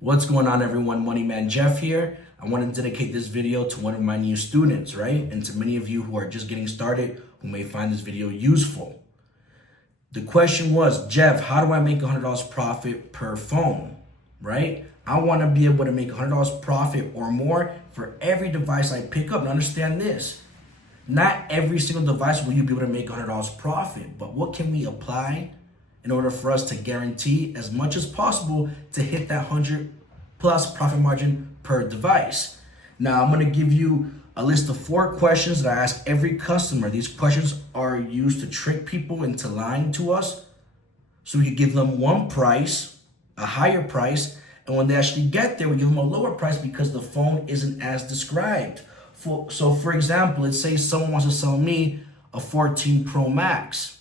What's going on, everyone? Money Man Jeff here. I want to dedicate this video to one of my new students, right? And to many of you who are just getting started who may find this video useful. The question was, Jeff, how do I make $100 profit per phone, right? I want to be able to make $100 profit or more for every device I pick up. And understand this, not every single device will you be able to make $100 profit, but what can we apply in order for us to guarantee as much as possible to hit that 100+ profit margin per device? Now, I'm going to give you a list of 4 questions that I ask every customer. These questions are used to trick people into lying to us, so we can give them one price, a higher price, and when they actually get there, we give them a lower price because the phone isn't as described. So for example, let's say someone wants to sell me a 14 Pro Max.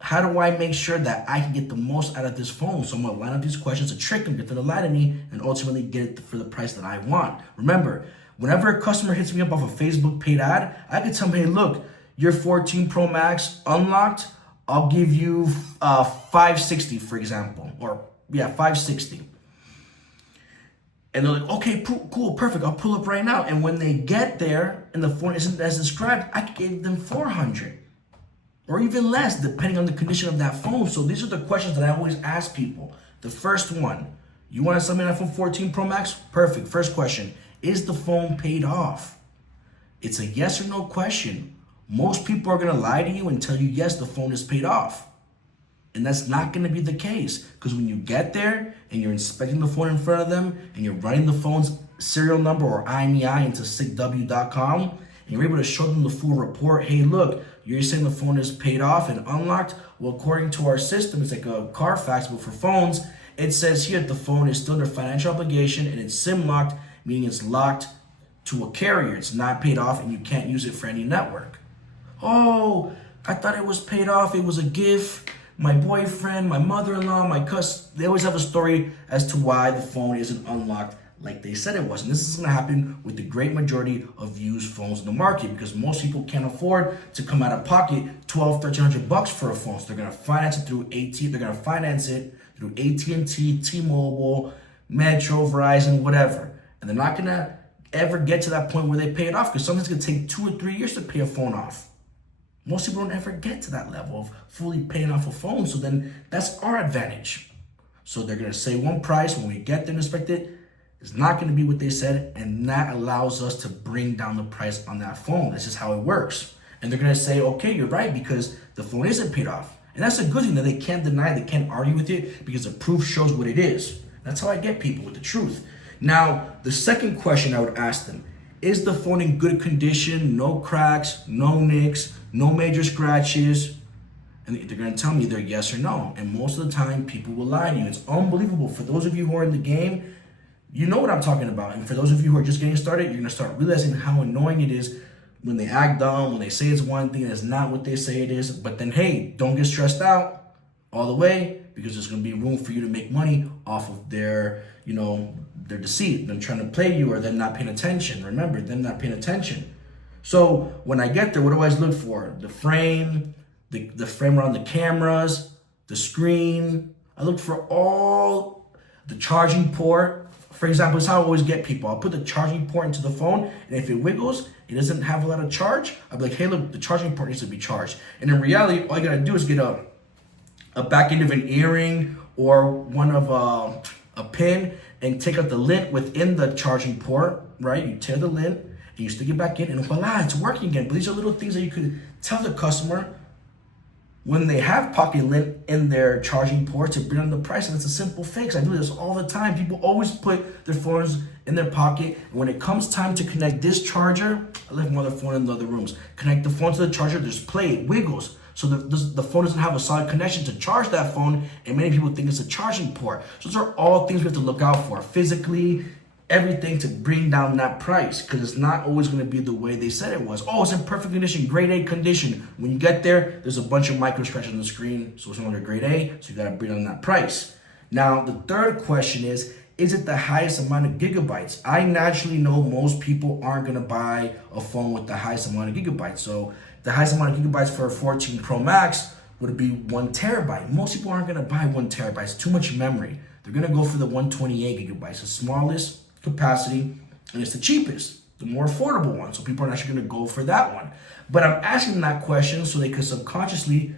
How do I make sure that I can get the most out of this phone? So I'm going to line up these questions to trick them, get them to lie to me, and ultimately get it for the price that I want. Remember, whenever a customer hits me up off a Facebook paid ad, I can tell them, hey, look, your 14 Pro Max unlocked, I'll give you 560, for example, or 560. And they're like, okay, cool, perfect, I'll pull up right now. And when they get there and the phone isn't as described, I can give them 400. Or even less, depending on the condition of that phone. So these are the questions that I always ask people. The first one, you want to sell me an iPhone 14 Pro Max? Perfect. First question, is the phone paid off? It's a yes or no question. Most people are going to lie to you and tell you, yes, the phone is paid off. And that's not going to be the case, because when you get there and you're inspecting the phone in front of them and you're running the phone's serial number or IMEI into sigw.com, and you're able to show them the full report, hey, look, you're saying the phone is paid off and unlocked. Well, according to our system, it's like a Carfax, but for phones, it says here that the phone is still under financial obligation and it's SIM locked, meaning it's locked to a carrier. It's not paid off and you can't use it for any network. Oh, I thought it was paid off. It was a gift. My boyfriend, my mother-in-law, my cousin, they always have a story as to why the phone isn't unlocked like they said it was. And this is going to happen with the great majority of used phones in the market, because most people can't afford to come out of pocket $1,200-1,300 for a phone. So they're going to finance it through AT&T, T-Mobile, Metro, Verizon, whatever. And they're not going to ever get to that point where they pay it off, because sometimes it's going to take 2 or 3 years to pay a phone off. Most people don't ever get to that level of fully paying off a phone. So then that's our advantage. So they're going to say one price. When we get them inspected, it's not going to be what they said, and that allows us to bring down the price on that phone. This is how it works. And they're going to say, okay, you're right, because the phone isn't paid off. And that's a good thing that they can't deny, they can't argue with it, because the proof shows what it is. That's how I get people, with the truth. Now, the second question I would ask them, is the phone in good condition? No cracks, no nicks, no major scratches? And they're going to tell me either yes or no. And most of the time, people will lie to you. It's unbelievable. For those of you who are in the game, you know what I'm talking about. And for those of you who are just getting started, you're going to start realizing how annoying it is when they act dumb, when they say it's one thing and it's not what they say it is. But then, hey, don't get stressed out all the way, because there's going to be room for you to make money off of their deceit, them trying to play you, or them not paying attention. Remember, them not paying attention. So when I get there, what do I always look for? The frame, the frame around the cameras, the screen. I look for all the charging port. For example, it's how I always get people. I'll put the charging port into the phone, and if it wiggles, it doesn't have a lot of charge, I'll be like, hey, look, the charging port needs to be charged. And in reality, all you gotta do is get a back end of an earring or one of a pin and take out the lint within the charging port, right? You tear the lint and you stick it back in, and voila, it's working again. But these are little things that you could tell the customer when they have pocket lint in their charging port to bring down the price. And it's a simple fix. I do this all the time. People always put their phones in their pocket. And when it comes time to connect this charger, I left my other phone in the other rooms. Connect the phone to the charger, there's play, it wiggles. So the phone doesn't have a solid connection to charge that phone, and many people think it's a charging port. So those are all things we have to look out for. Physically, everything to bring down that price, because it's not always going to be the way they said it was. Oh, it's in perfect condition, grade A condition. When you get there, there's a bunch of micro scratches on the screen, so it's no longer grade A, so you got to bring down that price. Now, the third question is it the highest amount of gigabytes? I naturally know most people aren't going to buy a phone with the highest amount of gigabytes. So the highest amount of gigabytes for a 14 Pro Max would be 1 terabyte. Most people aren't going to buy 1 terabyte. It's too much memory. they're gonna go for the 128 gigabytes, the smallest capacity, and it's the cheapest, the more affordable one. So people are actually gonna go for that one. But I'm asking that question so they could subconsciously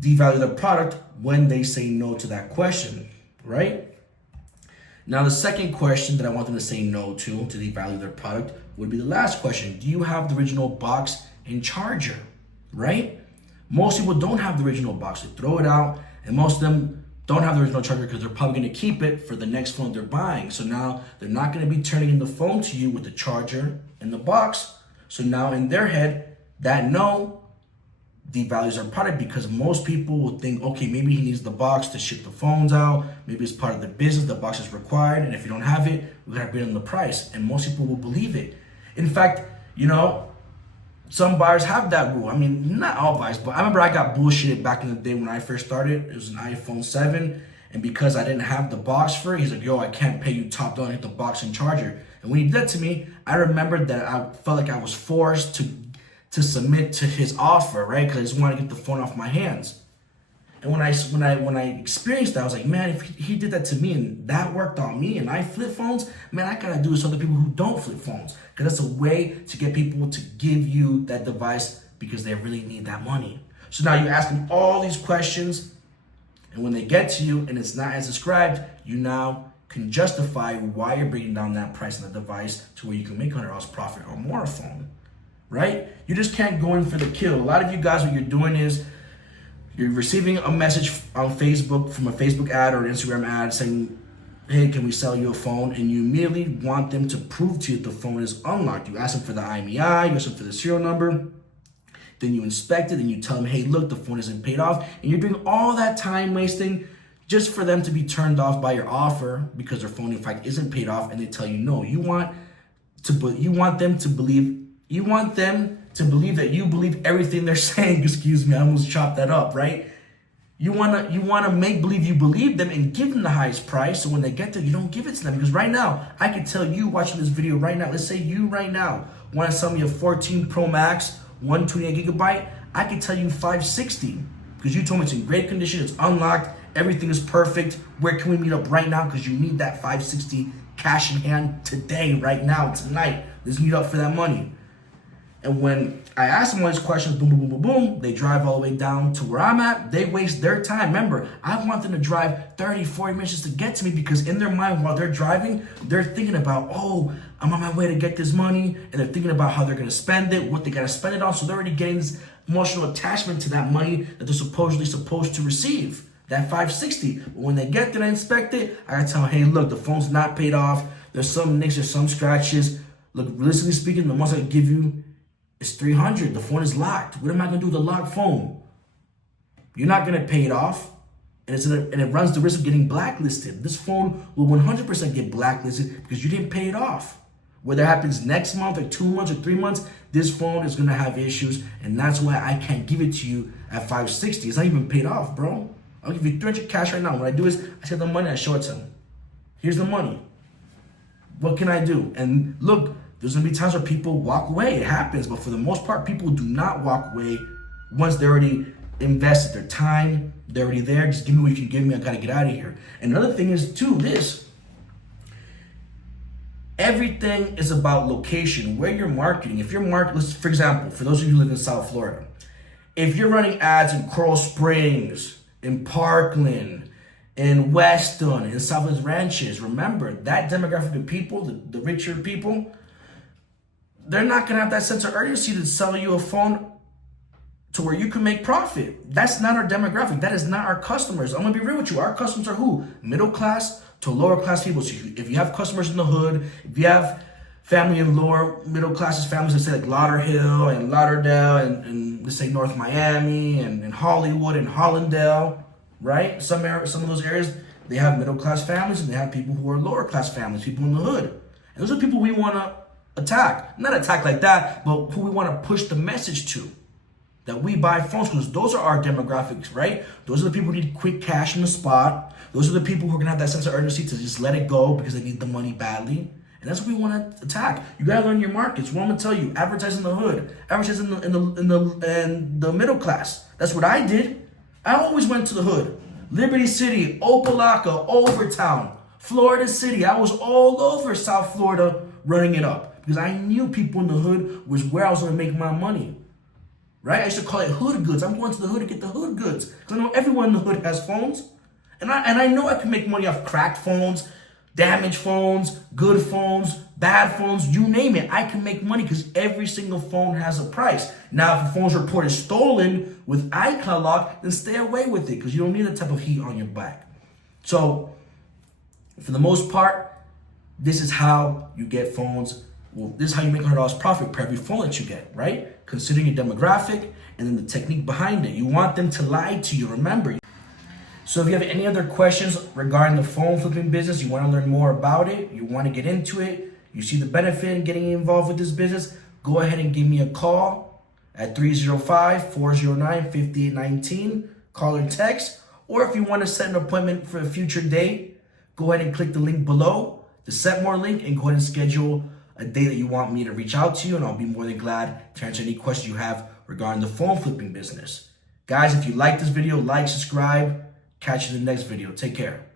devalue the product when they say no to that question, right? Now, the second question that I want them to say no to devalue their product would be the last question. Do you have the original box and charger, right? Most people don't have the original box. They throw it out, and most of them don't have the original charger because they're probably going to keep it for the next phone they're buying. So now they're not going to be turning in the phone to you with the charger and the box. So now in their head, that no devalues our product, because most people will think, okay, maybe he needs the box to ship the phones out. Maybe it's part of the business. The box is required. And if you don't have it, we're going to bring in the price. And most people will believe it. In fact, some buyers have that rule. I mean, not all buyers, but I remember I got bullshitted back in the day when I first started. It was an iPhone 7. And because I didn't have the box for it, he's like, yo, I can't pay you top dollar to get the box and charger. And when he did that to me, I remembered that I felt like I was forced to submit to his offer, right? Because I just wanted to get the phone off my hands. And when I experienced that, I was like, man, if he did that to me and that worked on me and I flip phones, man, I gotta do this to other people who don't flip phones. Because that's a way to get people to give you that device because they really need that money. So now you ask them all these questions, and when they get to you and it's not as described, you now can justify why you're bringing down that price on the device to where you can make $100 profit or more a phone, right? You just can't go in for the kill. A lot of you guys, what you're doing is you're receiving a message on Facebook from a Facebook ad or an Instagram ad saying, hey, can we sell you a phone? And you immediately want them to prove to you that the phone is unlocked. You ask them for the IMEI, you ask them for the serial number, then you inspect it and you tell them, hey, look, the phone isn't paid off. And you're doing all that time wasting just for them to be turned off by your offer because their phone, in fact, isn't paid off, and they tell you no. You want them to believe that you believe everything they're saying. Excuse me, I almost chopped that up, right? You wanna make believe you believe them and give them the highest price, so when they get there, you don't give it to them. Because right now, I can tell you watching this video right now, let's say you right now want to sell me a 14 Pro Max, 128 gigabyte, I can tell you $560 because you told me it's in great condition, it's unlocked, everything is perfect. Where can we meet up right now? Because you need that $560 cash in hand today, right now, tonight. Let's meet up for that money. And when I ask them all these questions, boom, boom, boom, boom, boom, they drive all the way down to where I'm at. They waste their time. Remember, I want them to drive 30, 40 minutes just to get to me, because in their mind while they're driving, they're thinking about, oh, I'm on my way to get this money. And they're thinking about how they're going to spend it, what they got to spend it on. So they're already getting this emotional attachment to that money that they're supposedly supposed to receive, that $560. But when they get there and inspect it, I got to tell them, hey, look, the phone's not paid off. There's some nicks, there's some scratches. Look, realistically speaking, the most I can give you is $300. The phone is locked. What am I going to do with the locked phone? You're not going to pay it off, and it runs the risk of getting blacklisted. This phone will 100% get blacklisted because you didn't pay it off. Whether it happens next month or 2 months or 3 months, this phone is going to have issues, and that's why I can't give it to you at $560. It's not even paid off, bro. I'll give you $300 cash right now. What I do is I take the money, I show it to them. Here's the money. What can I do? And look, there's gonna be times where people walk away. It happens, but for the most part, people do not walk away once they already invested their time. They're already there. Just give me what you can give me. I gotta get out of here. And another thing is too, everything is about location, where you're marketing. If you're for example, for those of you who live in South Florida, if you're running ads in Coral Springs, in Parkland, in Weston, in Southwest Ranches, remember that demographic of people, the richer people, they're not going to have that sense of urgency to sell you a phone to where you can make profit. That's not our demographic. That is not our customers. I'm going to be real with you. Our customers are who? Middle class to lower class people. So if you have customers in the hood, if you have family in lower middle classes, families that say like Lauderhill and Lauderdale and let's say North Miami and Hollywood and Hollandale, right? Some of those areas, they have middle class families and they have people who are lower class families, people in the hood. And those are people we want to attack. Not attack like that, but who we want to push the message to, that we buy phones, because those are our demographics, right? Those are the people who need quick cash in the spot. Those are the people who are going to have that sense of urgency to just let it go because they need the money badly. And that's what we want to attack. You got to learn your markets. What I'm going to tell you, advertise in the hood, advertise in the middle class. That's what I did. I always went to the hood. Liberty City, Opelika, Overtown, Florida City. I was all over South Florida running it up because I knew people in the hood was where I was going to make my money. Right? I used to call it hood goods. I'm going to the hood to get the hood goods because I know everyone in the hood has phones. And I know I can make money off cracked phones, damaged phones, good phones, bad phones, you name it. I can make money because every single phone has a price. Now, if a phone's reported stolen with iCloud lock, then stay away with it because you don't need that type of heat on your back. So, for the most part, this is how you get phones. Well, this is how you make $100 profit per every phone that you get, right? Considering your demographic and then the technique behind it. You want them to lie to you, remember. So if you have any other questions regarding the phone flipping business, you want to learn more about it, you want to get into it, you see the benefit in getting involved with this business, go ahead and give me a call at 305-409-5819, call or text, or if you want to set an appointment for a future date, go ahead and click the link below, the Set More link, and go ahead and schedule a day that you want me to reach out to you, and I'll be more than glad to answer any questions you have regarding the phone flipping business. Guys, if you like this video, like, subscribe. Catch you in the next video. Take care.